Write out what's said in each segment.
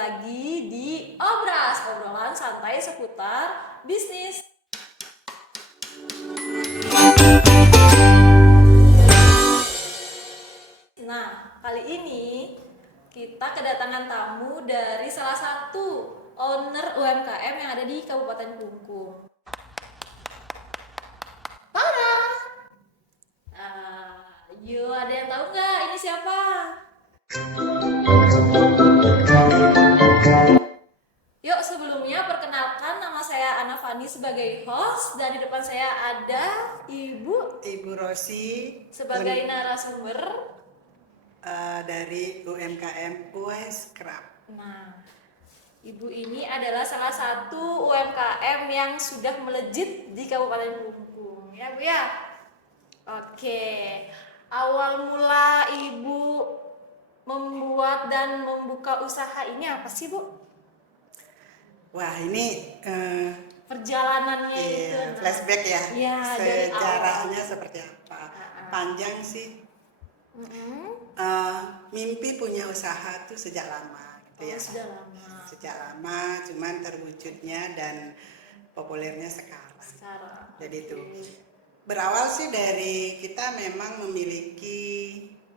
lagi di Obras, obrolan santai seputar bisnis. Nah, kali ini kita kedatangan tamu dari salah satu owner UMKM yang ada di Kabupaten Klungkung. Tada! Yuk, ada yang tahu nggak ini siapa? Yuk, sebelumnya perkenalkan, nama saya Ana Fani sebagai host dan di depan saya ada Ibu Rosi sebagai narasumber. Dari UMKM UAS Scrap. Nah, Ibu ini adalah salah satu UMKM yang sudah melejit di Kabupaten Klungkung. Ya, Bu ya? Oke. Awal mula Ibu membuat dan membuka usaha ini apa sih, Bu? Wah, ini Perjalanannya itu. iya, flashback ya. Iya, dari Sejarahnya awal. seperti apa? Panjang sih. Mm-mm. Mimpi punya usaha tuh sejak lama gitu ya. Sudah lama. Sejak lama, cuman terwujudnya dan populernya sekarang. Jadi itu berawal sih dari kita memang memiliki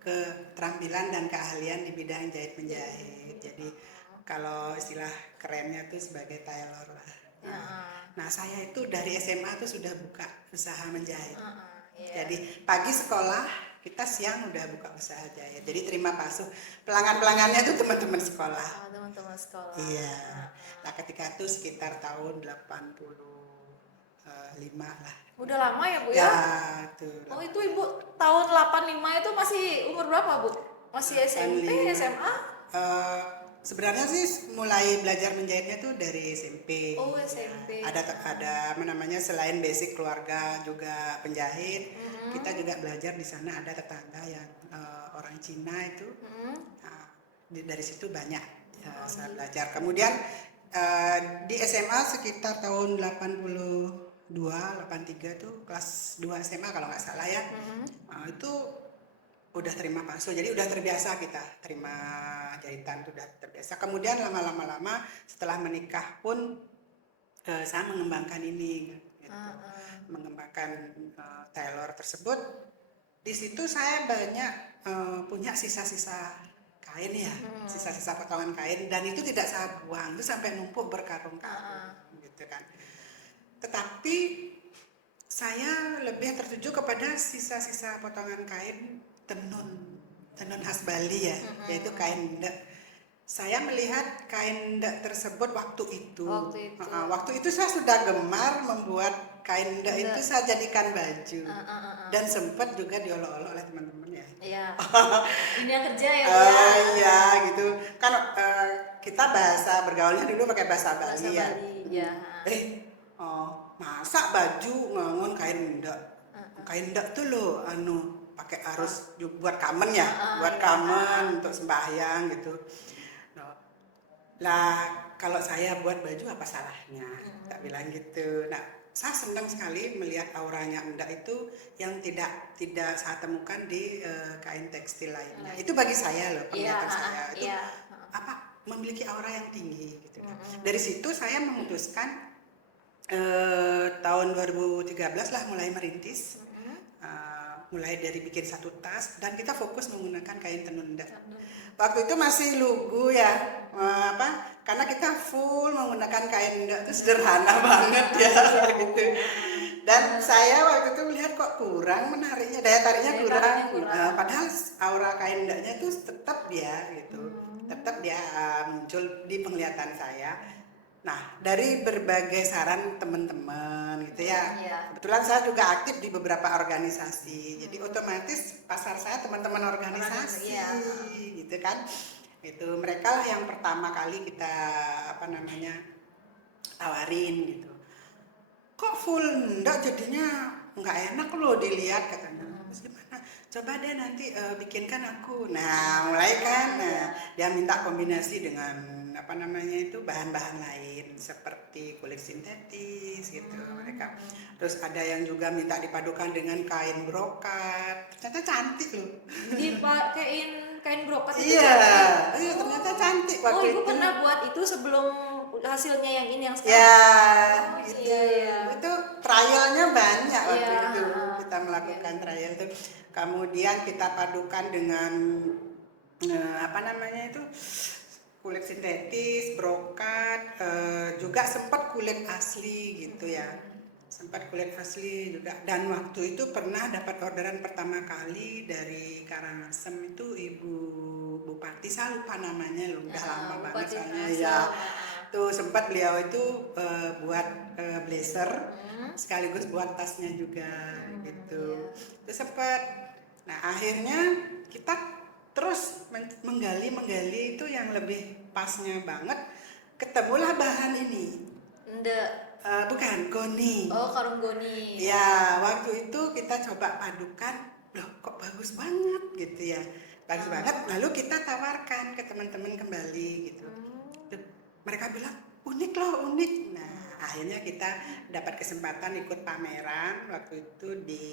keterampilan dan keahlian di bidang jahit menjahit. Jadi kalau istilah kerennya tuh sebagai tailor lah. Nah, saya itu dari SMA tuh sudah buka usaha menjahit. Jadi pagi sekolah, kita siang udah buka usaha jahit. Jadi terima pasuh. Pelanggan-pelanggannya tuh teman-teman sekolah. Teman-teman sekolah. Iya. Nah, ketika itu sekitar tahun 85 lah. Udah lama ya, Bu ya? Ya, itu. Oh, itu Ibu tahun 85 itu masih umur berapa, Bu? Masih SMP, 85. SMA? Sebenarnya sih mulai belajar menjahitnya tuh dari SMP. Oh, SMP. Ada apa namanya, selain basic keluarga juga penjahit, kita juga belajar di sana. Ada tetangga yang orang Cina itu. Nah, dari situ banyak saya belajar. Kemudian di SMA sekitar tahun 83 tuh kelas 2 SMA kalau nggak salah ya. Itu udah terima pasuh, jadi udah terbiasa kita terima jahitan, udah terbiasa. Kemudian lama-lama setelah menikah pun saya mengembangkan ini gitu. Mengembangkan tailor tersebut. Di situ saya banyak punya sisa-sisa kain ya, sisa-sisa potongan kain, dan itu tidak saya buang, itu sampai numpuk berkarung-karung gitu kan. Tetapi saya lebih tertuju kepada sisa-sisa potongan kain tenun khas Bali ya, yaitu kain ndek. Saya melihat kain ndek tersebut waktu itu saya sudah gemar membuat kain ndek itu, saya jadikan baju. Dan sempat juga diolok-olok oleh teman-teman ya. Iya. Ini yang kerja ya, Bu? Iya gitu kan. Kita bahasa bergaulnya dulu pakai bahasa Bali ya. Iya. Masa baju ngangun kain ndek. Kain ndek tuh loh pakai harus buat kamen ya, buat kamen untuk sembahyang gitu. Lah kalau saya buat baju apa salahnya? Tak bilang gitu. Nah, saya senang sekali melihat auranya ndak itu yang tidak saya temukan di kain tekstil lainnya. Itu bagi saya loh, penglihatan saya itu memiliki aura yang tinggi gitu. Dari situ saya memutuskan tahun 2013 lah mulai merintis. Mulai dari bikin satu tas, dan kita fokus menggunakan kain tenun ndek. Waktu itu masih lugu ya, karena kita full menggunakan kain ndek itu sederhana banget ya gitu. Dan saya waktu itu melihat kok kurang menariknya, daya tariknya kurang. Padahal aura kain ndeknya itu tetap dia gitu, tetap dia muncul di penglihatan saya. Nah, dari berbagai saran teman-teman gitu ya. Kebetulan saya juga aktif di beberapa organisasi. Jadi otomatis pasar saya teman-teman organisasi gitu kan. Itu mereka lah yang pertama kali kita tawarin gitu. Kok full ndak jadinya nggak enak loh dilihat katanya. Terus gimana? Coba deh nanti bikinkan aku. Nah, mulai kan dia minta kombinasi dengan apa namanya itu bahan-bahan lain seperti kulit sintetis gitu mereka. Terus ada yang juga minta dipadukan dengan kain brokat. Ternyata cantik loh. Dipakein kain brokat itu Iya, cantik. iya ternyata cantik Oh, waktu ibu itu. pernah buat itu sebelum hasilnya yang ini yang sekarang? Ya, Oh, gitu. iya, iya. Itu trialnya banyak waktu Iya, itu. Kita melakukan trial itu. Kemudian kita padukan dengan apa namanya itu kulit sintetis, brokat, juga sempat kulit asli gitu ya. Sempat kulit asli juga. Dan waktu itu pernah dapat orderan pertama kali dari Karangasem itu Ibu Bupati, saya lupa namanya loh, udah lama banget Bupati soalnya Karangasem. ya. Tuh sempat beliau itu buat blazer sekaligus buat tasnya juga gitu. Itu sempat. Nah akhirnya kita terus menggali itu yang lebih pasnya banget, ketemulah bahan ini. Nde. Bukan goni. Oh, karung goni. Ya waktu itu kita coba padukan, loh kok bagus banget gitu ya, bagus banget. Lalu kita tawarkan ke teman-teman kembali gitu. Mereka bilang unik loh, unik. Nah akhirnya kita dapat kesempatan ikut pameran waktu itu di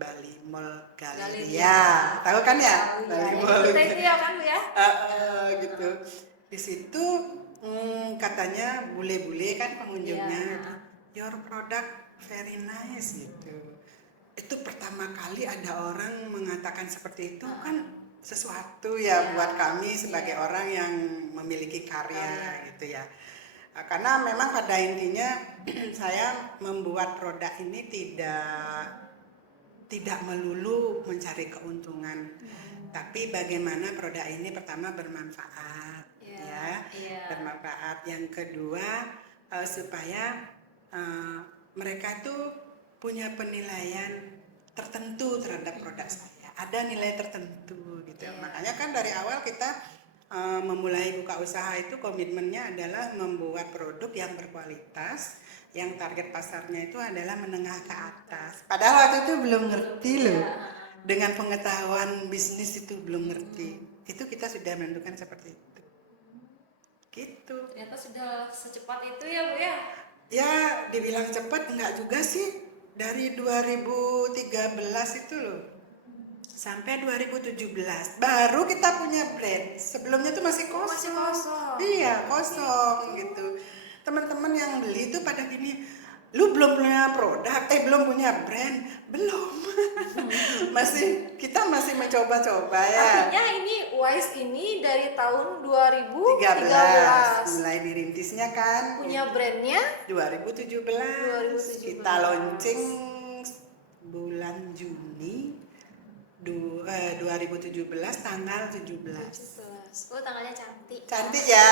Bali Mall Galleria. Tahu kan ya? Bali Mall. Kita itu ya kan Bu ya? Gitu. Di situ katanya bule-bule kan pengunjungnya, your product very nice gitu. Itu pertama kali ada orang mengatakan seperti itu kan sesuatu ya buat kami sebagai orang yang memiliki karya gitu ya. Karena memang pada intinya saya membuat produk ini tidak melulu mencari keuntungan, tapi bagaimana produk ini pertama bermanfaat, bermanfaat. Yang kedua supaya mereka tuh punya penilaian tertentu terhadap produk saya, ada nilai tertentu gitu. Makanya kan dari awal kita memulai buka usaha itu komitmennya adalah membuat produk yang berkualitas, yang target pasarnya itu adalah menengah ke atas. Padahal waktu itu belum ngerti loh, dengan pengetahuan bisnis itu belum ngerti. Itu kita sudah menentukan seperti itu. Gitu. Ternyata sudah secepat itu ya Bu ya? Ya dibilang cepat enggak juga sih. Dari 2013 itu loh sampai 2017 baru kita punya brand. Sebelumnya tuh masih kosong. Iya kosong gitu. Teman-teman yang beli itu pada gini, lu belum punya produk, belum punya brand, belum. kita masih mencoba-coba ya. Artinya ini Wise ini dari tahun 2013 mulai dirintisnya kan. punya brandnya 2017. Kita launching bulan Juni 2017 tanggal 17. Oh tanggalnya cantik. Cantik ya.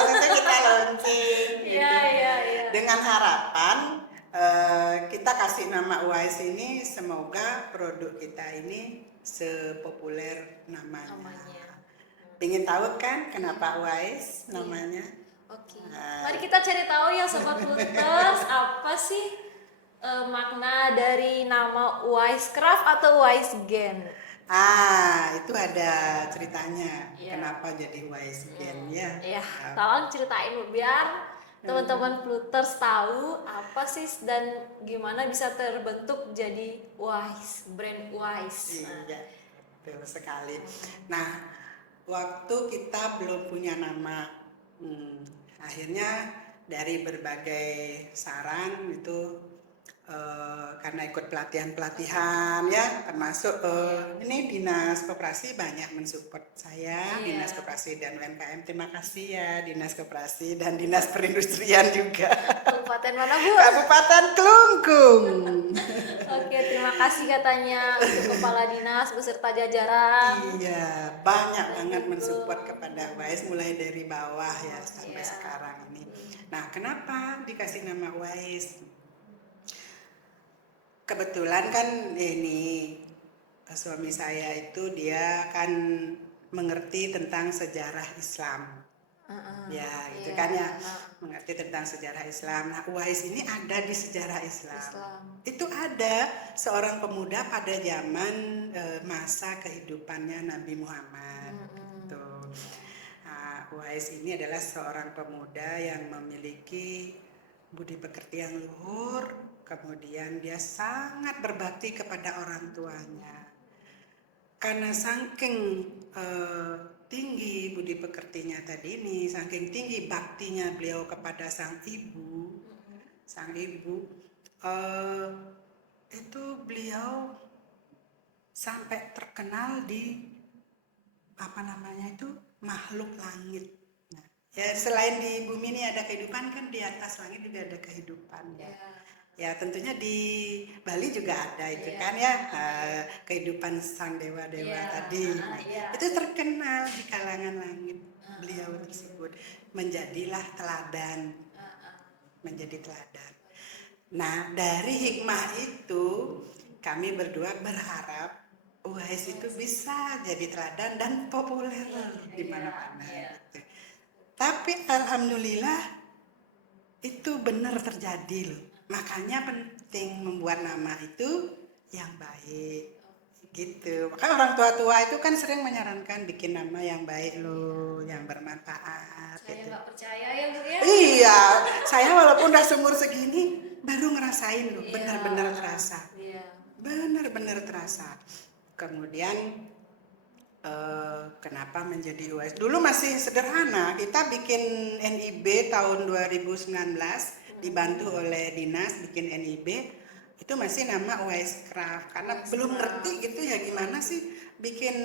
Waktu itu kita launching gitu. Iya. Dengan harapan kita kasih nama Wise ini, semoga produk kita ini sepopuler namanya. Pengen tahu kan kenapa Wise namanya? Oke. Mari kita cari tahu ya Sobat Looters, apa sih makna dari nama Wise Craft atau Wise Gen? Itu ada ceritanya. Kenapa jadi Wise Gen ya? Iya, tolong ceritain Bu biar teman-teman Looters tahu apa sih dan gimana bisa terbentuk jadi Wise, brand Wise. Iya, betul sekali. Nah, waktu kita belum punya nama, akhirnya dari berbagai saran itu karena ikut pelatihan ya, termasuk ini Dinas Koperasi banyak mensupport saya, Dinas Koperasi dan UMKM, terima kasih ya Dinas Koperasi dan Dinas Perindustrian juga. Kabupaten mana Bu? Kabupaten Klungkung. Oke, terima kasih katanya untuk Kepala Dinas beserta jajaran. Iya, banyak banget mensupport kepada Wise mulai dari bawah ya sampai sekarang ini. Nah, kenapa dikasih nama Wise? Kebetulan kan ini suami saya itu dia kan mengerti tentang sejarah Islam. Ya, gitu kan ya. Mengerti tentang sejarah Islam. Nah, Wise ini ada di sejarah Islam. Itu ada seorang pemuda pada zaman masa kehidupannya Nabi Muhammad. Gitu. Nah, Uwais ini adalah seorang pemuda yang memiliki budi pekerti yang luhur, kemudian dia sangat berbakti kepada orang tuanya. Karena saking tinggi budi pekertinya tadi ini, saking tinggi baktinya beliau kepada sang ibu, itu beliau sampai terkenal di makhluk langit. Nah, ya selain di bumi ini ada kehidupan, kan di atas langit juga ada kehidupan ya. Ya tentunya di Bali juga ada itu kan ya, kehidupan sang dewa-dewa tadi. Itu terkenal di kalangan langit. Beliau tersebut menjadilah teladan, menjadi teladan. Nah, dari hikmah itu kami berdua berharap Uwais itu bisa jadi teladan dan populer di mana-mana gitu. Tapi alhamdulillah itu benar terjadi loh. Makanya penting membuat nama itu yang baik gitu. Maka orang tua-tua itu kan sering menyarankan bikin nama yang baik loh, yang bermanfaat. Saya gitu. nggak percaya ya Bu ya. Iya, saya walaupun udah seumur segini baru ngerasain loh, benar-benar terasa. Benar-benar terasa. Kemudian kenapa menjadi Uwais? Dulu masih sederhana, kita bikin NIB tahun 2019, dibantu oleh dinas bikin NIB, itu masih nama Uwais Craft, karena belum ngerti gitu ya gimana sih bikin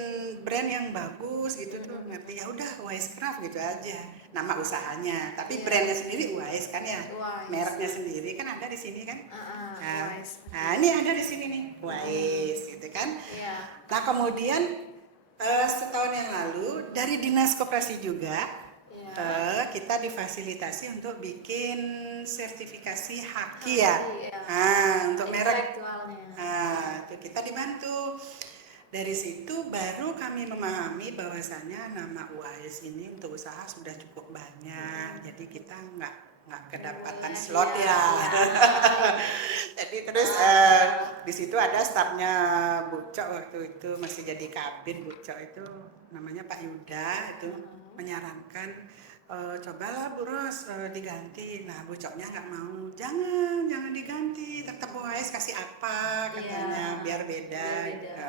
brand yang bagus gitu tuh, ngerti ya udah Uwais Craft gitu aja nama usahanya, tapi brandnya sendiri Uwais kan ya, mereknya sendiri kan ada di sini kan. Nah ini ada di sini nih Uwais gitu kan. Nah kemudian setahun yang lalu dari dinas koperasi juga kita difasilitasi untuk bikin sertifikasi Haki ya. Untuk merek. Nah, itu kita dibantu. Dari situ baru kami memahami bahwasannya nama Uwais ini untuk usaha sudah cukup banyak. Jadi kita nggak kedapatan slot ya. Jadi terus di situ ada stafnya Bu Cok waktu itu masih jadi kabin. Bu Cok itu namanya Pak Yuda itu menyarankan cobalah Bu Ros diganti. Nah Bu Coknya nggak mau, jangan diganti, tetap Uwais kasih apa katanya biar beda. Gitu.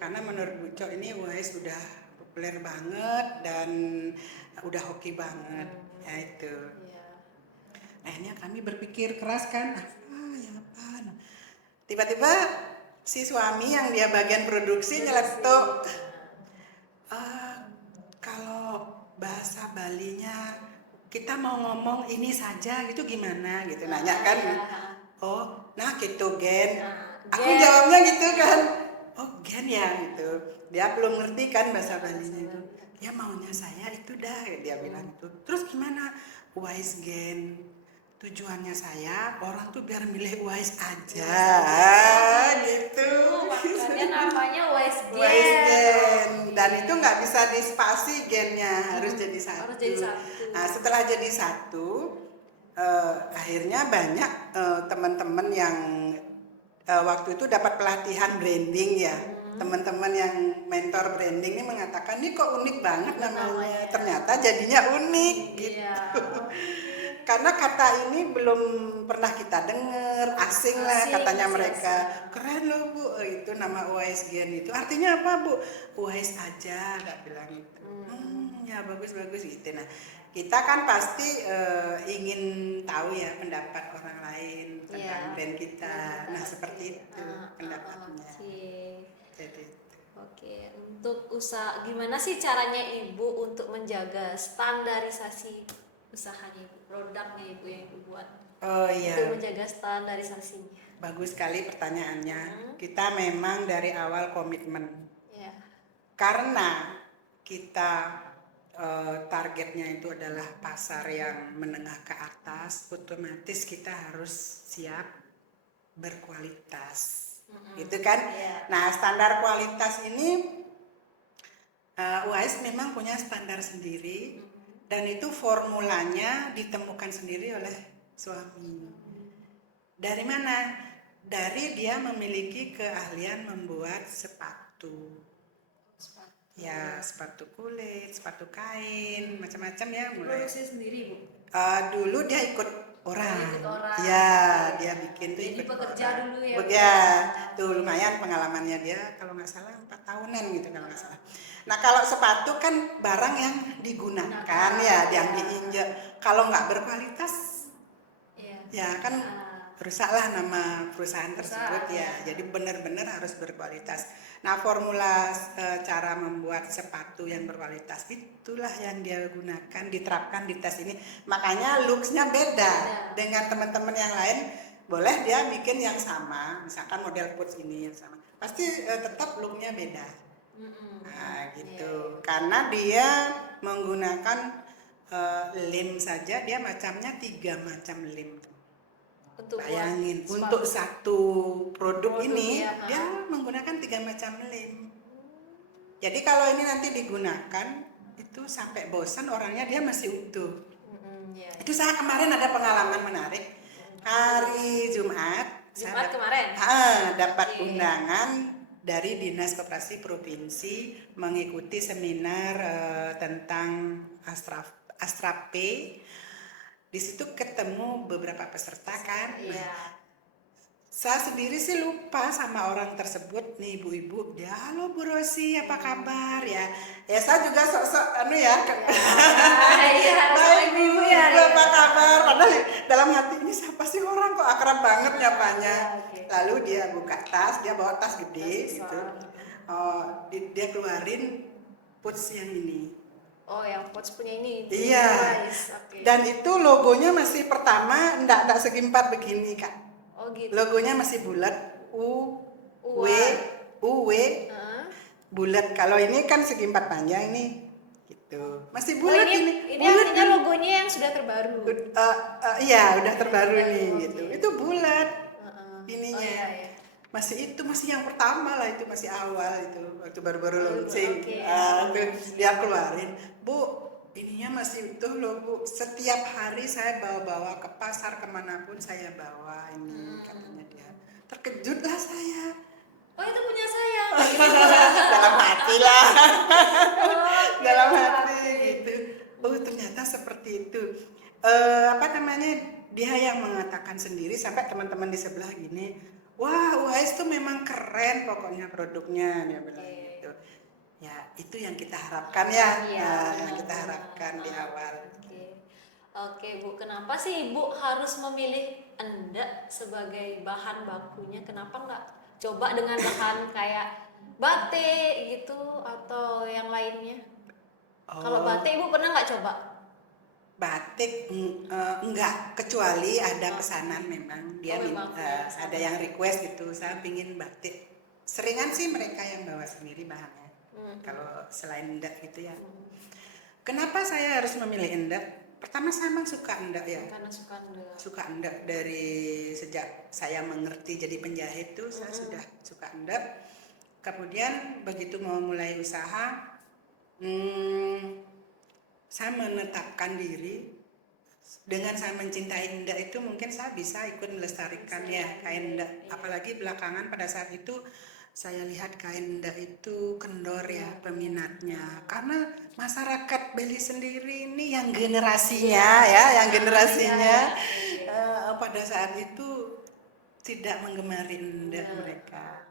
Karena menurut Bu Cok ini Uwais udah populer banget dan udah hoki banget ya itu. Akhirnya kami berpikir keras kan, apa? Tiba-tiba si suami yang dia bagian produksi nyeletuk, kalau bahasa Balinya kita mau ngomong ini saja gitu gimana gitu, nanya kan. Oh, nah gitu Gen. Aku jawabnya gitu kan. Oh Gen ya gitu. Dia belum ngerti kan bahasa Balinya itu. Ya maunya saya itu dah dia bilang itu. Terus gimana? Uwais Gen. Tujuannya saya orang tuh biar milih Uwais aja. Gitu. Makanya namanya Uwais Gen. Dan itu nggak bisa dispasi gennya, harus jadi satu. Nah setelah jadi satu, akhirnya banyak teman-teman yang waktu itu dapat pelatihan branding ya. Teman-teman yang mentor branding ini mengatakan ini kok unik banget namanya. Ternyata jadinya unik gitu. Karena kata ini belum pernah kita dengar, asing lah katanya mereka. Keren loh Bu, itu nama Uwais Gen itu. Artinya apa Bu? Uwais aja, gak bilang itu. Ya bagus-bagus gitu. Nah kita kan pasti ingin tahu ya pendapat orang lain tentang brand kita. Nah seperti itu pendapatnya. Jadi Oke, untuk usaha gimana sih caranya Ibu untuk menjaga standarisasi usahanya Ibu, produknya Ibu yang Ibu buat? Oh iya. Untuk menjaga standarisasinya. Bagus sekali pertanyaannya. Kita memang dari awal komitmen. Karena kita targetnya itu adalah pasar yang menengah ke atas, otomatis kita harus siap berkualitas. Gitu kan? Nah, standar kualitas ini Uwais memang punya standar sendiri dan itu formulanya ditemukan sendiri oleh suami. Dari mana? Dari dia memiliki keahlian membuat sepatu. Ya, sepatu kulit, sepatu kain, macam-macam ya mulai. Produksi sendiri Bu? Dulu dia ikut orang. Ikut orang. Ya, dia bikin tuh Jadi ikut pekerja orang. dulu ya, Bu? Ya, tuh lumayan pengalamannya dia kalau nggak salah 4 tahunan gitu kalau nggak salah. Nah kalau sepatu kan barang yang digunakan ya, yang diinjak. Kalau nggak berkualitas, Iya. ya kan rusaklah nama perusahaan tersebut ya. Jadi benar-benar harus berkualitas. Nah formula cara membuat sepatu yang berkualitas itulah yang dia gunakan, diterapkan di tas ini. Makanya looks-nya beda dengan teman-teman yang lain. Boleh dia bikin yang sama, misalkan model boots ini yang sama, pasti tetap look-nya beda. Nah gitu, karena dia menggunakan lem saja, dia macamnya 3 macam lem. Bayangin, untuk satu produk ini ya, dia menggunakan 3 macam lem. Jadi kalau ini nanti digunakan itu sampai bosan orangnya dia masih utuh. Itu saya kemarin ada pengalaman menarik. Hari Jumat kemarin dapat undangan dari Dinas Koperasi Provinsi mengikuti seminar tentang Astrape. Di situ ketemu beberapa peserta kan. Saya sendiri sih lupa sama orang tersebut nih ibu-ibu. Dia, halo Bu Rosi, apa kabar ya? Ya saya juga sok-sok baik Bu, apa kabar? Padahal dalam hati ini siapa sih orang kok akrab banget nyapanya. Lalu dia buka tas, dia bawa tas gede gitu. Dia keluarin pouch yang ini. Oh, yang pouch punya ini. Iya. Dan itu logonya masih pertama enggak segi 4 begini Kak. Oh gitu. Logonya masih bulat, U W bulat. Kalau ini kan segi 4 panjang nih. Gitu. Masih bulat ini artinya logonya yang sudah terbaru. Iya, udah terbaru nih gitu. Itu bulat. Ininya. Masih yang pertama lah, itu masih awal itu waktu baru-baru launching. Dia keluarin, Bu, ininya masih utuh loh Bu. Setiap hari saya bawa-bawa ke pasar kemanapun saya bawa ini, katanya dia. Terkejutlah saya. Oh itu punya saya. Dalam hati lah. Dalam hati gitu. Oh ternyata seperti itu. Dia yang mengatakan sendiri sampai teman-teman di sebelah gini. Wah, UAS tuh memang keren pokoknya produknya, dia bilang gitu. Ya, itu yang kita harapkan ya, yang kita harapkan di awal. Oke Bu, kenapa sih Ibu harus memilih endak sebagai bahan bakunya? Kenapa nggak coba dengan bahan kayak batik gitu atau yang lainnya? Kalau batik Ibu pernah nggak coba? Batik enggak, kecuali ada pesanan memang dia ada yang request gitu, saya pingin batik. Seringan sih mereka yang bawa sendiri bahannya. Kalau selain endak gitu ya. Kenapa saya harus memilih endak? Pertama saya memang suka endak ya. Karena suka endak dari sejak saya mengerti jadi penjahit tuh saya sudah suka endak. Kemudian begitu mau mulai usaha, saya menetapkan diri dengan saya mencintai endak itu mungkin saya bisa ikut melestarikan ya kain endak. Apalagi belakangan pada saat itu saya lihat kain endak itu kendor ya peminatnya, karena masyarakat Bali sendiri ini yang generasinya pada saat itu tidak menggemari endak mereka.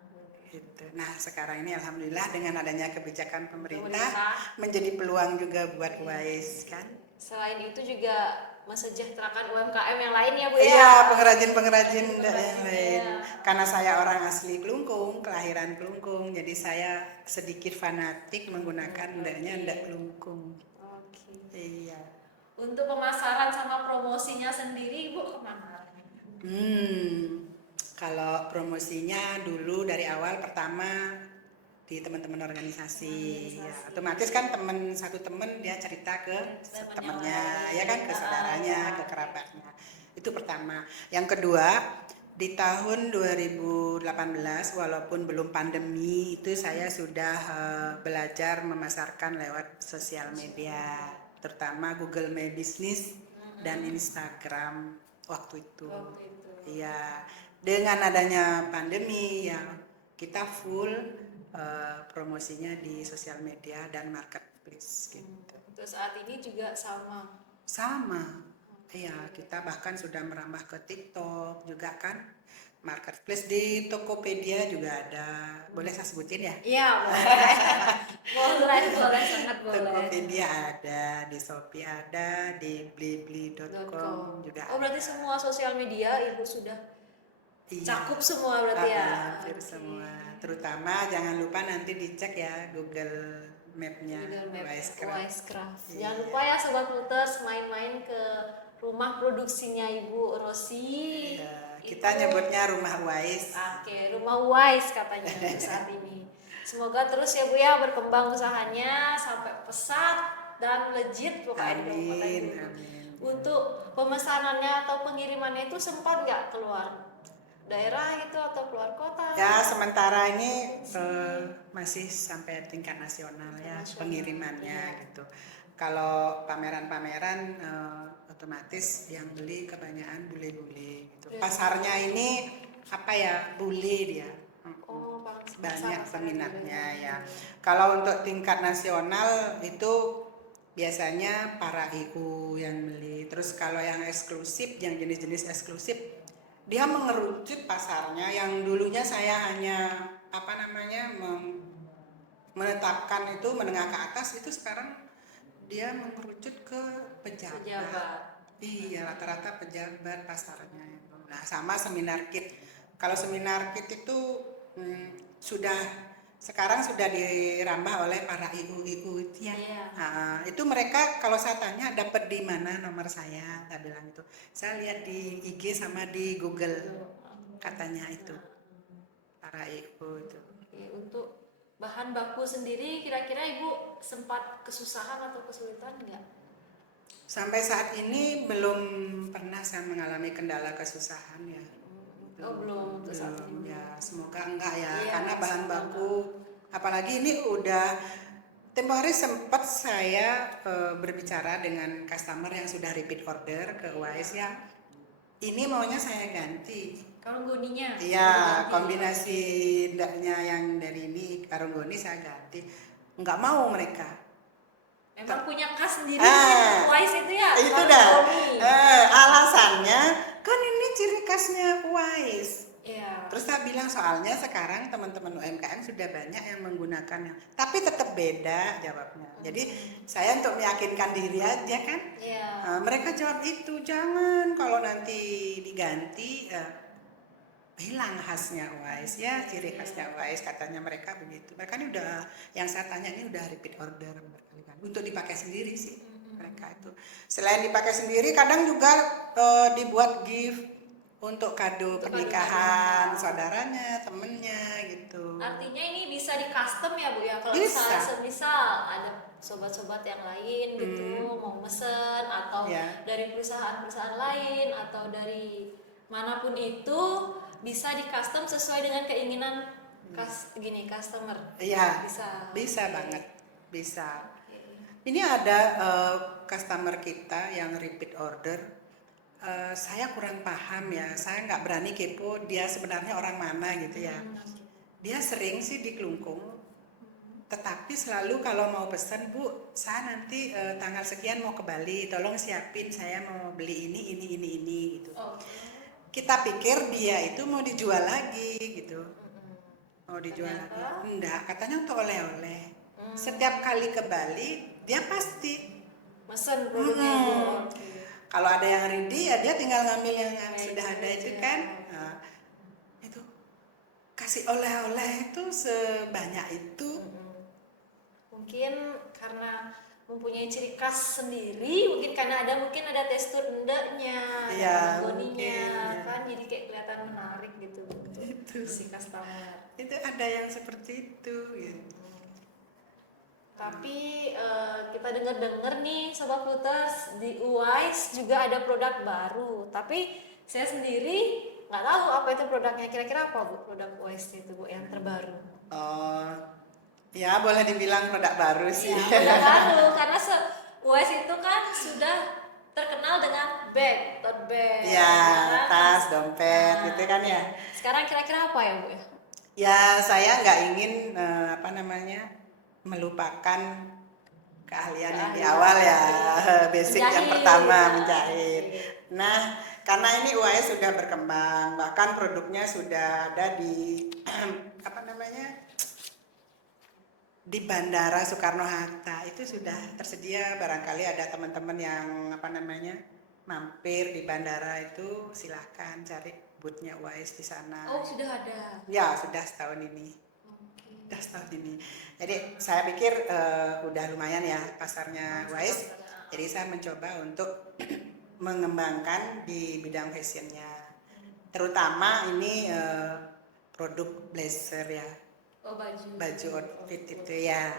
Nah sekarang ini alhamdulillah dengan adanya kebijakan pemerintah menjadi peluang juga buat UAS kan. Selain itu juga mensejahterakan UMKM yang lain ya Bu ya? Iya, pengrajin yang lain. Karena saya orang asli Klungkung, kelahiran Klungkung, jadi saya sedikit fanatik menggunakan endaknya endak Klungkung. Iya. Untuk pemasaran sama promosinya sendiri Ibu kemana? Kalau promosinya dulu dari awal pertama di teman-teman organisasi. Ya, otomatis kan satu teman dia cerita ke temannya, ya kan, ke saudaranya, ke kerabatnya. Itu pertama. Yang kedua, di tahun 2018 walaupun belum pandemi itu saya sudah belajar memasarkan lewat sosial media, terutama Google My Business dan Instagram waktu itu. Iya. Dengan adanya pandemi ya kita full promosinya di sosial media dan marketplace gitu. Untuk saat ini juga sama. Sama, iya kita bahkan sudah merambah ke TikTok juga kan, marketplace di Tokopedia juga ada, boleh saya sebutin ya? Iya, boleh, boleh, sangat boleh. Tokopedia ada, di Shopee ada, di blibli.com juga Oh, berarti ada. semua sosial media Ibu sudah Iya. cakup semua berarti ya? Hampir Oke. semua. Terutama jangan lupa nanti dicek ya Google Map-nya Google Map Wisecraft. Wisecraft. Iya. Jangan lupa ya Sobat Looters main-main ke rumah produksinya Ibu Rosi. Iya, kita nyebutnya rumah Wise. Oke, rumah Wise katanya untuk saat ini. Semoga terus ya Bu ya berkembang usahanya sampai pesat dan legit pokoknya di Kabupaten Amin, Belitung. amin. Untuk pemesanannya atau pengirimannya itu sempat nggak keluar daerah gitu atau keluar kota? Ya sementara ini masih sampai tingkat nasional ya Nasional, pengirimannya iya. gitu. Kalau pameran-pameran otomatis yang beli kebanyakan bule-bule gitu. Pasarnya ini apa ya, bule dia. Oh, Banyak pasar peminatnya bule. ya. Kalau untuk tingkat nasional itu biasanya para IU yang beli. Terus kalau yang eksklusif, yang jenis-jenis eksklusif, dia mengerucut pasarnya. Yang dulunya saya hanya menetapkan itu menengah ke atas, itu sekarang dia mengerucut ke pejabat. Iya, rata-rata pejabat pasarnya itu. Nah, sama seminar kit. Kalau seminar kit itu sekarang sudah dirambah oleh para ibu-ibu itu ya. Iya. Nah, itu mereka kalau saya tanya dapat di mana nomor saya bilang itu. Saya lihat di IG sama di Google katanya itu para ibu itu. Oke, untuk bahan baku sendiri kira-kira Ibu sempat kesusahan atau kesulitan nggak? Sampai saat ini belum pernah saya mengalami kendala kesusahan ya. Oh, belum untuk saat ini. Ya, semoga enggak ya, Iya, karena bahan semoga baku apalagi ini udah tempo hari sempat saya berbicara dengan customer yang sudah repeat order ke Wise ya. Ini maunya saya ganti. Karung-goninya? Iya, kombinasi ndaknya yang dari ini karung-goni saya ganti. Enggak mau mereka. Memang punya khas sendiri Wise itu ya? Itu dah. Karung-goni. Alasannya kan ini ciri khasnya Wise. Iya. Terus saya bilang soalnya sekarang teman-teman UMKM sudah banyak yang menggunakannya, tapi tetap beda jawabnya. Jadi saya untuk meyakinkan diri aja kan. Iya. Mereka jawab itu jangan, kalau nanti diganti hilang khasnya Wise ya, ciri khasnya Wise katanya mereka begitu. Mereka ini udah, yang saya tanya ini udah repeat order berkali-kali untuk dipakai sendiri sih mereka itu. Selain dipakai sendiri, kadang juga dibuat gift untuk kado pernikahan saudaranya, temennya gitu. Artinya ini bisa di custom ya Bu ya? Kalau Bisa. misalnya semisal ada sobat-sobat yang lain gitu mau mesen atau dari perusahaan-perusahaan lain atau dari manapun itu bisa di custom sesuai dengan keinginan customer. Iya. Bisa Banget. Bisa. Ini ada customer kita yang repeat order. Saya kurang paham ya, saya nggak berani kepo dia sebenarnya orang mana gitu ya. Dia sering sih di Klungkung, tetapi selalu kalau mau pesan, Bu, saya nanti tanggal sekian mau ke Bali, tolong siapin saya mau beli ini gitu. Kita pikir dia itu mau dijual lagi gitu. Mau dijual lagi? Enggak, katanya untuk oleh-oleh. Setiap kali ke Bali dia pasti mesen produknya Ibu. Kalau ada yang ready ya dia tinggal ngambil yang sudah ada itu kan. Itu kasih oleh-oleh itu sebanyak itu. Mungkin karena mempunyai ciri khas sendiri, mungkin ada tekstur endeknya, goninya kan, jadi kayak kelihatan menarik gitu itu si customer. Itu ada yang seperti itu gitu. Tapi kita dengar nih Sobat Looters, di Wise juga ada produk baru. Tapi saya sendiri nggak tahu apa itu produknya. Kira-kira apa Bu produk Wise itu Bu yang terbaru? Oh, ya boleh dibilang produk baru sih. Ya, produk baru karena Wise itu kan sudah terkenal dengan bag, tote bag. Ya, tas, dompet gitu kan ya. Sekarang kira-kira apa ya Bu ya? Ya saya nggak ingin apa namanya melupakan keahlian yang di awal ya, basic yang Menjahit. pertama Nah, menjahit. oke. Nah, karena ini UAS sudah berkembang, bahkan produknya sudah ada di apa namanya di Bandara Soekarno-Hatta itu sudah tersedia. Barangkali ada teman-teman yang apa namanya mampir di bandara itu silahkan cari boothnya UAS di sana. Oh, sudah ada. Ya sudah setahun ini. Oke. Udah setahun ini. Jadi saya pikir udah lumayan ya pasarnya Wise. Jadi saya mencoba untuk mengembangkan di bidang fashionnya. Terutama ini produk blazer ya, Oh, baju. baju outfit itu ya.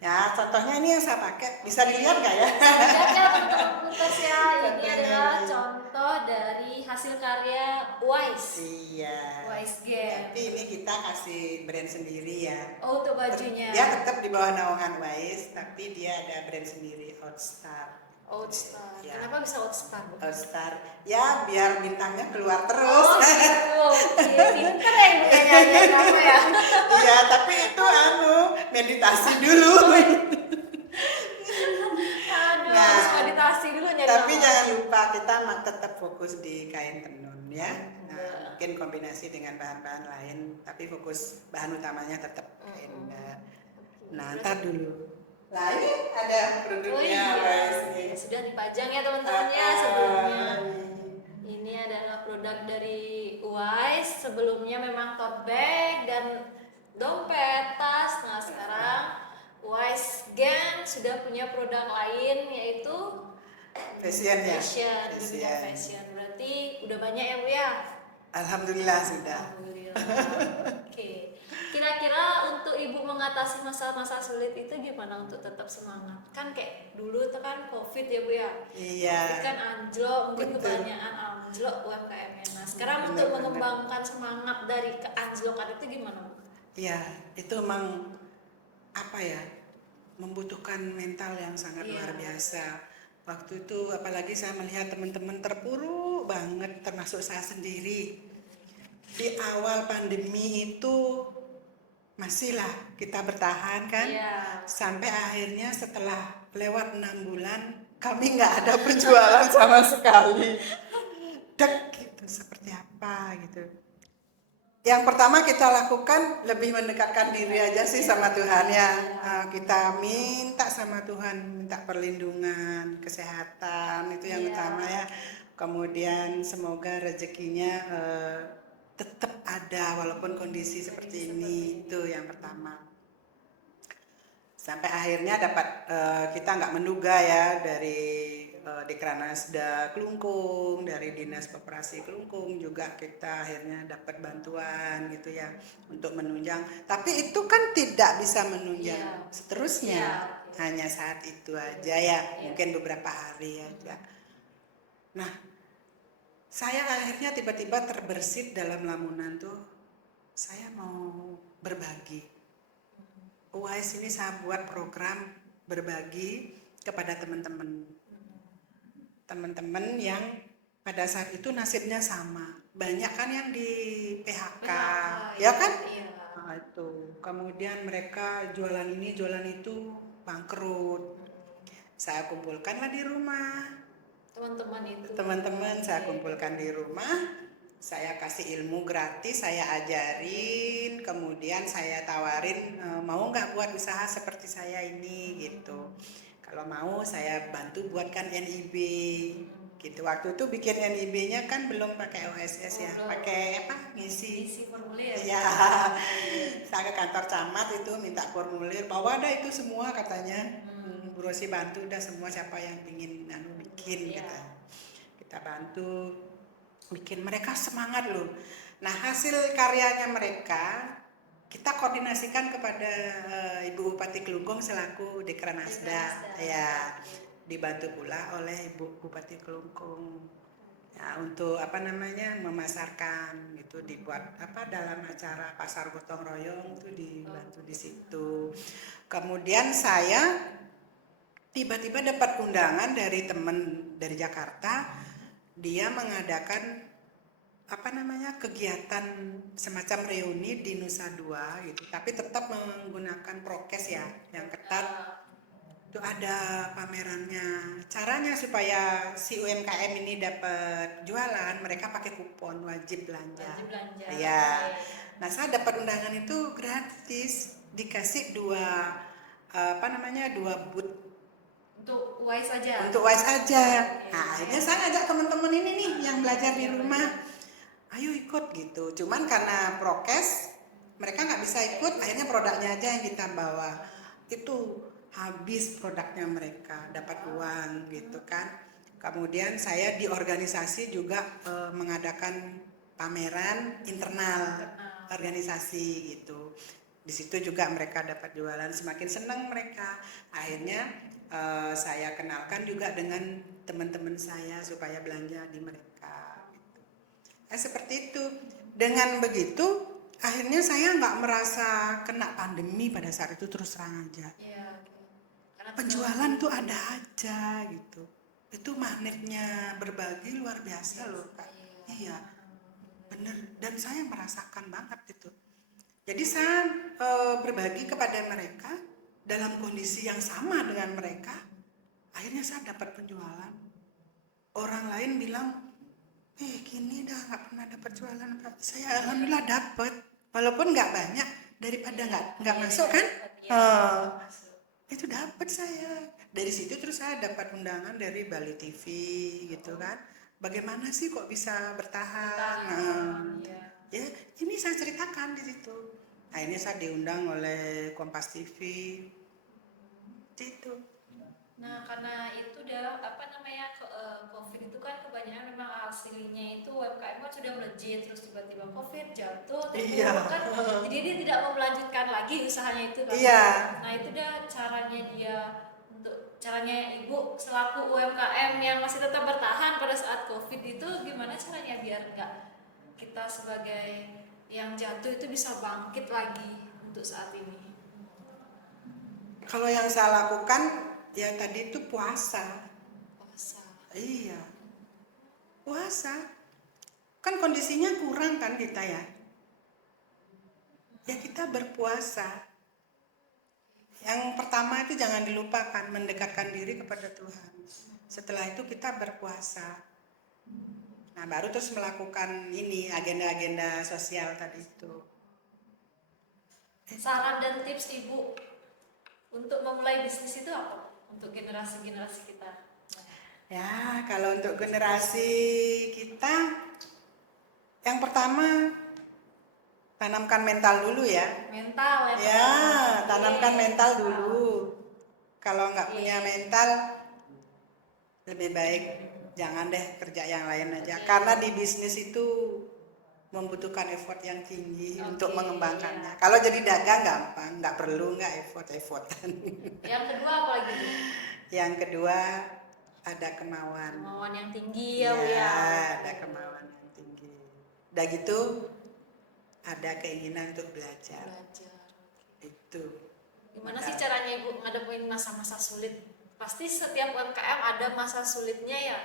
Ya contohnya ini yang saya pakai. Bisa dilihat nggak ya? Lihat ya teman-teman Puntas ya, ini Contohnya adalah ini. contoh dari hasil karya Wise. Iya. Wise Game. Tapi ini kita kasih brand sendiri ya. Oh, untuk bajunya. Dia tetap di bawah naungan Wise, tapi dia ada brand sendiri, Outstar. Outstar. Ya. Kenapa bisa Outstar? Outstar, ya biar bintangnya keluar Oh, terus. gitu. Oke, pinter ya ibu nyanyi kamu ya. Iya, tapi itu meditasi dulu. Aduh, Nah, harus meditasi dulu nyari Tapi nama. jangan lupa kita tetap fokus di kain tenun ya. Nah, mungkin kombinasi dengan bahan-bahan lain, tapi fokus bahan utamanya tetap kain. Nah, ntar dulu. Nah, ini ada Oh produknya iya, Wise nih. sudah dipajang ya teman-teman ya sebelumnya. Ini adalah produk dari Wise. Sebelumnya memang tote bag dan dompet, tas. Nah sekarang Wise Gang sudah punya produk lain yaitu Fashion ya. fashion, di bidang fashion. Berarti udah banyak ya Bu ya? Alhamdulillah sudah. Alhamdulillah. Oke. Kira-kira untuk ibu mengatasi masa-masa sulit itu gimana untuk tetap semangat? Kan kayak dulu tuh kan COVID ya Bu ya? Iya. Covid kan anjlok, mungkin Betul. kebanyakan anjlok UMKM-nya. Nah sekarang untuk Benar-benar. mengembangkan semangat dari keanjlokan itu gimana Bu? Iya, itu memang apa ya? Membutuhkan mental yang sangat Iya. luar biasa. Waktu itu apalagi saya melihat teman-teman terpuruk banget, termasuk saya sendiri. Di awal pandemi itu masihlah kita bertahan kan, Iya. sampai akhirnya setelah lewat 6 bulan kami nggak ada penjualan sama sekali. Dek gitu, seperti apa gitu. Yang pertama kita lakukan lebih mendekatkan diri aja sih sama Tuhan ya. Kita minta sama Tuhan, minta perlindungan, kesehatan itu yang Iya. utama ya. Kemudian semoga rezekinya tetap ada walaupun kondisi seperti ini, itu yang pertama. Sampai akhirnya dapat kita nggak menduga ya dari Dekranasda Kelungkung, dari Dinas Koperasi Kelungkung juga kita akhirnya dapat bantuan gitu ya untuk menunjang. Tapi itu kan tidak bisa menunjang Iya. seterusnya, Iya. hanya saat itu aja ya, mungkin beberapa hari aja. Nah, saya akhirnya tiba-tiba terbersit dalam lamunan tuh, saya mau berbagi. UAS ini saya buat program berbagi kepada teman-teman yang pada saat itu nasibnya sama. Banyak kan yang di PHK, ya kan? Iya. Nah, itu. Kemudian mereka jualan ini, jualan itu, bangkrut. Saya kumpulkanlah di rumah. Teman-teman itu. Teman-teman saya kumpulkan di rumah. Saya kasih ilmu gratis, saya ajarin, kemudian saya tawarin mau nggak buat usaha seperti saya ini gitu. Kalau mau saya bantu buatkan NIB gitu. Waktu itu bikin NIB-nya kan belum pakai OSS ya, pakai apa? Ngisi formulir. ya. Saya ke kantor camat itu minta formulir, bawa ada itu semua katanya. Bu Rosi bantu udah semua siapa yang ingin bikin gitu. Kita bantu bikin, mereka semangat loh. Nah hasil karyanya mereka kita koordinasikan kepada Ibu Bupati Kelungkung selaku Dekranasda ya, dibantu pula oleh Ibu Bupati Kelungkung ya, untuk apa namanya memasarkan gitu, dibuat apa dalam acara pasar gotong royong itu dibantu di situ. Kemudian saya tiba-tiba dapat undangan dari teman dari Jakarta, dia mengadakan apa namanya, kegiatan semacam reuni di Nusa Dua gitu, tapi tetap menggunakan prokes ya yang ketat. Itu ada pamerannya. Caranya supaya si UMKM ini dapat jualan, mereka pakai kupon wajib belanja. Wajib belanja. Ya. Oke. Nah, saya dapat undangan itu gratis, dikasih dua apa namanya, dua booth Untuk UAS aja. untuk UAS aja. Oke. Nah, akhirnya saya ngajak teman-teman ini nih yang belajar di rumah, ayo ikut gitu. Cuman karena prokes, mereka nggak bisa ikut, akhirnya produknya aja yang kita bawa. Itu habis produknya mereka, dapat uang gitu kan. Kemudian saya di organisasi juga mengadakan pameran internal organisasi gitu. Di situ juga mereka dapat jualan, semakin senang mereka. Akhirnya saya kenalkan juga dengan teman-teman saya supaya belanja di mereka. Gitu. Seperti itu. Dengan begitu, akhirnya saya nggak merasa kena pandemi pada saat itu, terus terang aja. Iya, oke. Karena Penjualan tuh ada aja gitu. Itu magnetnya berbagi luar biasa loh, Kak. Iya, bener. Dan saya merasakan banget itu. Jadi saya berbagi kepada mereka dalam kondisi yang sama dengan mereka. Akhirnya saya dapat penjualan. Orang lain bilang, gini dah nggak pernah dapat jualan. Saya alhamdulillah dapat, walaupun nggak banyak, daripada nggak masuk kan. Itu dapat saya. Dari situ terus saya dapat undangan dari Bali TV gitu kan. Bagaimana sih kok bisa bertahan? Ya, ini saya ceritakan di situ. Akhirnya saya diundang oleh Kompas TV. Itu. Nah, karena itu udah apa namanya COVID itu kan kebanyakan memang hasilnya itu UMKM kan sudah melejit, terus tiba-tiba COVID jatuh, Iya. kan jadi dia tidak mau melanjutkan lagi usahanya itu kan. Iya. Nah, itu udah caranya Ibu selaku UMKM yang masih tetap bertahan pada saat COVID itu gimana caranya biar enggak kita sebagai yang jatuh itu bisa bangkit lagi untuk saat ini? Kalau yang saya lakukan ya tadi itu puasa. Puasa. Iya. Puasa. Kan kondisinya kurang kan kita ya. Ya kita berpuasa. Yang pertama itu jangan dilupakan mendekatkan diri kepada Tuhan. Setelah itu kita berpuasa. Nah, baru terus melakukan ini agenda-agenda sosial tadi itu. Saran dan tips Ibu untuk memulai bisnis itu apa? Untuk generasi-generasi kita. Ya, kalau untuk generasi kita, yang pertama tanamkan mental dulu ya. Mental ya. Ya, tanamkan mental dulu. Kalau nggak punya mental, lebih baik jangan deh kerja yang lain aja. Karena di bisnis itu membutuhkan effort yang tinggi untuk mengembangkannya. Kalau jadi dagang gampang, nggak perlu effortan. Yang kedua apa lagi Bu? Yang kedua ada kemauan. Kemauan yang tinggi ya Bu Ya, ya. ada kemauan yang tinggi. Udah gitu ada keinginan untuk belajar. Itu. Gimana sih caranya Ibu ngadepin masa-masa sulit? Pasti setiap UMKM ada masa sulitnya ya.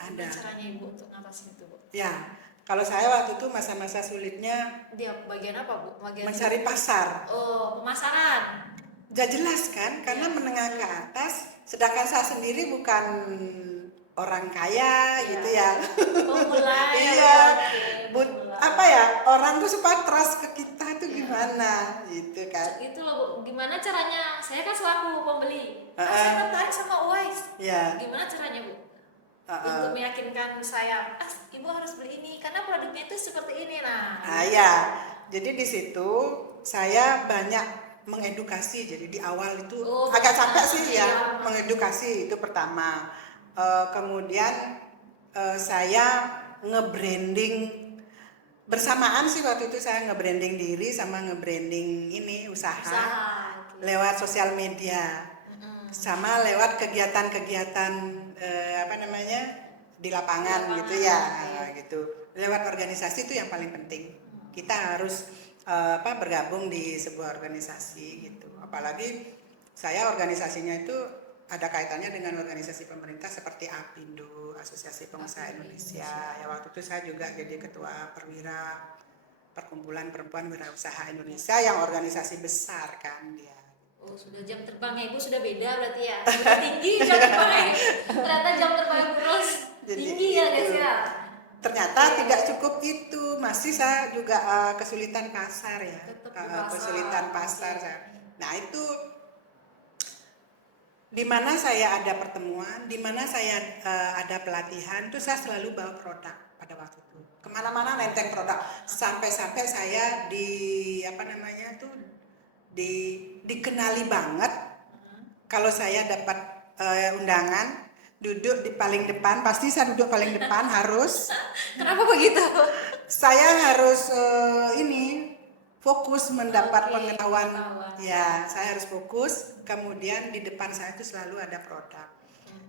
Ada. Gimana caranya Ibu untuk ngatasin itu Bu? Ya, kalau saya waktu itu masa-masa sulitnya Dia bagian apa Bu? Bagian mencari pasar. Oh, pemasaran. Gak jelas kan, karena menengah ke atas, sedangkan saya sendiri bukan orang kaya gitu ya. Pemula ya. Iya. Pemula. Apa ya, orang tuh supaya trust ke kita tuh gimana gitu kan. Itu loh Bu, gimana caranya? Saya kan selaku pembeli. Saya tertarik sama UAS. Ya. Gimana caranya Bu? Untuk meyakinkan saya, Ibu harus beli ini karena produknya itu seperti ini. Nah, ya. Jadi di situ saya banyak mengedukasi. Jadi di awal itu agak capek sih ya, mengedukasi itu pertama. Kemudian saya nge-branding bersamaan sih waktu itu, saya nge-branding diri sama nge-branding ini usaha lewat sosial media. Sama lewat kegiatan-kegiatan di lapangan gitu ya, gitu. Lewat organisasi itu yang paling penting. Kita harus bergabung di sebuah organisasi gitu. Apalagi saya organisasinya itu ada kaitannya dengan organisasi pemerintah seperti Apindo, Asosiasi Pengusaha Indonesia. Ya waktu itu saya juga jadi ketua perwira Perkumpulan Perempuan Wirausaha Indonesia yang organisasi besar kan ya. Oh, sudah jam terbangnya Ibu sudah beda berarti ya. Sudah tinggi jam terbangnya. Ternyata jam terbang terus tinggi ya guys ya. Ternyata tidak cukup itu, masih saya juga kesulitan pasar ya. Kesulitan pasar. Nah, itu di mana saya ada pertemuan, di mana saya ada pelatihan, itu saya selalu bawa produk pada waktu itu. Kemana-mana nenteng produk, sampai-sampai saya dikenali banget. Kalau saya dapat undangan, duduk di paling depan, pasti saya duduk paling depan harus. Kenapa begitu? Saya harus fokus mendapat pengetahuan. Ya, saya harus fokus. Kemudian di depan saya itu selalu ada produk.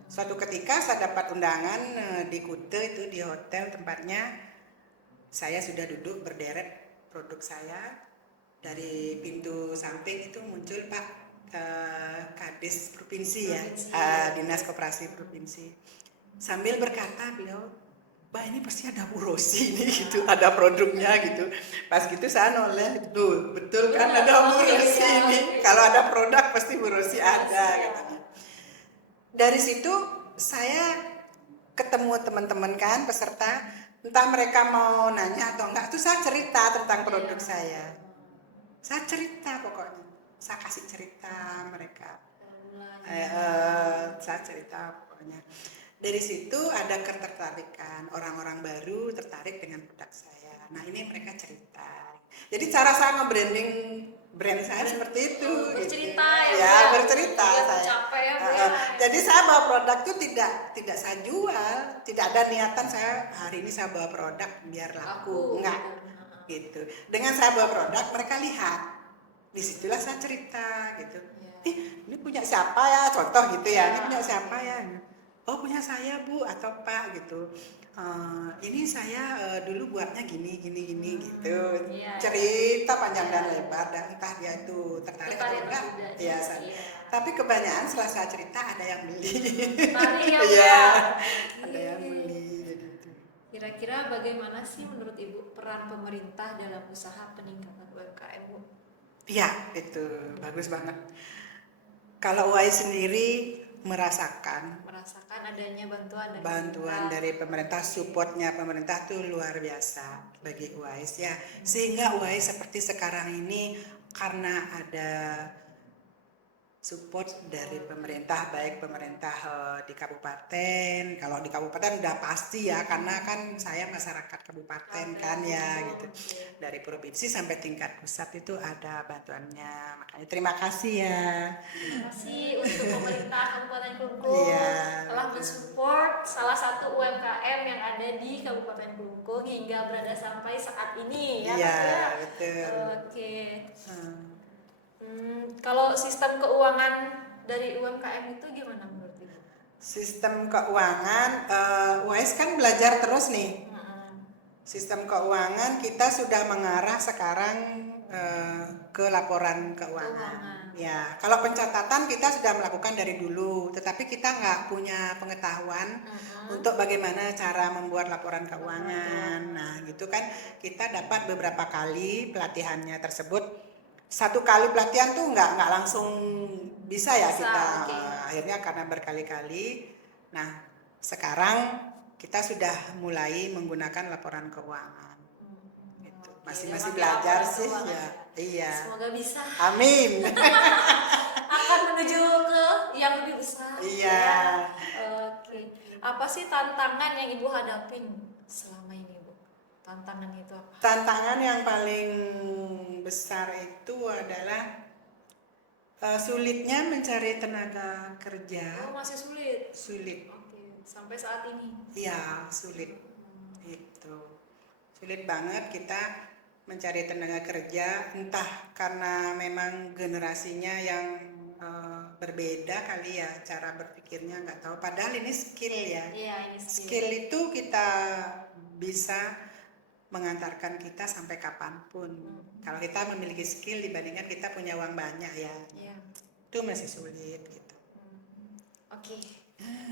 Suatu ketika saya dapat undangan di Kute itu di hotel tempatnya, saya sudah duduk berderet produk saya. Dari pintu samping itu muncul Pak Kades Provinsi ya, Dinas Koperasi Provinsi. Sambil berkata beliau, "Mbak, ini pasti ada Bu Rosi ini gitu, ada produknya gitu." Pas gitu saya noleh, tuh betul kan ada Bu Rosi ini. Kalau ada produk pasti Bu Rosi ada katanya. Dari situ saya ketemu teman-teman kan peserta, entah mereka mau nanya atau enggak, itu saya cerita tentang produk saya. Saya cerita pokoknya, saya kasih cerita mereka. Saya cerita pokoknya. Dari situ ada ketertarikan, orang-orang baru tertarik dengan produk saya. Nah ini mereka cerita. Jadi cara saya nge-branding brand saya seperti itu. Bercerita gitu. ya. Bercerita saya. Capek ya, jadi saya bawa produk itu tidak saya jual, tidak ada niatan saya hari ini saya bawa produk biar laku, enggak. Gitu. Dengan saya bawa produk mereka lihat. Disitulah saya cerita gitu. Ini punya siapa ya? Contoh gitu ya. Ini punya siapa ya? Oh punya saya Bu atau Pak gitu. Ini saya dulu buatnya gini gitu. Cerita panjang dan lebar dan entah dia itu tertarik atau enggak. Ya, tapi kebanyakan setelah saya cerita ada yang beli. Ada yang beli. Kira-kira bagaimana sih menurut Ibu peran pemerintah dalam usaha peningkatan UMKM Bu? Iya, itu bagus banget. Kalau UAI sendiri merasakan adanya bantuan dari pemerintah, supportnya pemerintah tuh luar biasa bagi UAI ya. Sehingga UAI seperti sekarang ini karena ada support dari pemerintah, baik pemerintah di kabupaten. Kalau di kabupaten udah pasti ya, karena kan saya masyarakat kabupaten kan ya gitu. Dari provinsi sampai tingkat pusat itu ada bantuannya. Makanya terima kasih ya. Terima kasih untuk pemerintah Kabupaten Klungkung telah mensupport salah satu UMKM yang ada di Kabupaten Klungkung hingga berada sampai saat ini ya. Iya, betul. Oke. Kalau sistem keuangan dari UMKM itu gimana menurut Ibu? Sistem keuangan, UAS kan belajar terus nih. Sistem keuangan kita sudah mengarah sekarang ke laporan keuangan. Ya, kalau pencatatan kita sudah melakukan dari dulu, tetapi kita nggak punya pengetahuan untuk bagaimana cara membuat laporan keuangan. Nah, gitu kan kita dapat beberapa kali pelatihannya tersebut. Satu kali pelatihan tuh nggak langsung bisa ya kita. Akhirnya karena berkali-kali. Nah sekarang kita sudah mulai menggunakan laporan keuangan. Gitu. Masih belajar sih ya. Iya. Semoga bisa. Amin. Akan menuju ke yang lebih besar. Iya. Ya. Oke. Apa sih tantangan yang Ibu hadapin selama ini Bu? Tantangan itu apa? Tantangan yang paling besar itu adalah sulitnya mencari tenaga kerja. Oh, masih sulit. Sulit. Oke. Sampai saat ini. Iya, sulit. Itu. Sulit banget kita mencari tenaga kerja, entah karena memang generasinya yang berbeda kali ya, cara berpikirnya nggak tahu. Padahal ini skill ya. Iya, ini skill itu kita bisa mengantarkan kita sampai kapanpun. Kalau kita memiliki skill dibandingkan kita punya uang banyak ya, itu masih sulit gitu. Oke,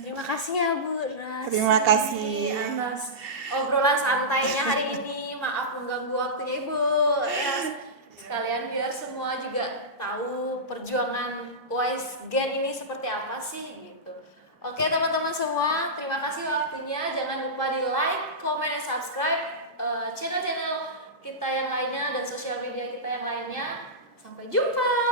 Terima kasih ya Bu Rasi Terima kasih. atas obrolan santainya hari ini. Maaf mengganggu waktunya Ibu. Ya, sekalian biar semua juga tahu perjuangan Wise Gen ini seperti apa sih gitu. Oke teman-teman semua, terima kasih waktunya. Jangan lupa di like, comment, dan subscribe channel-channel kita yang lainnya dan sosial media kita yang lainnya. Sampai jumpa.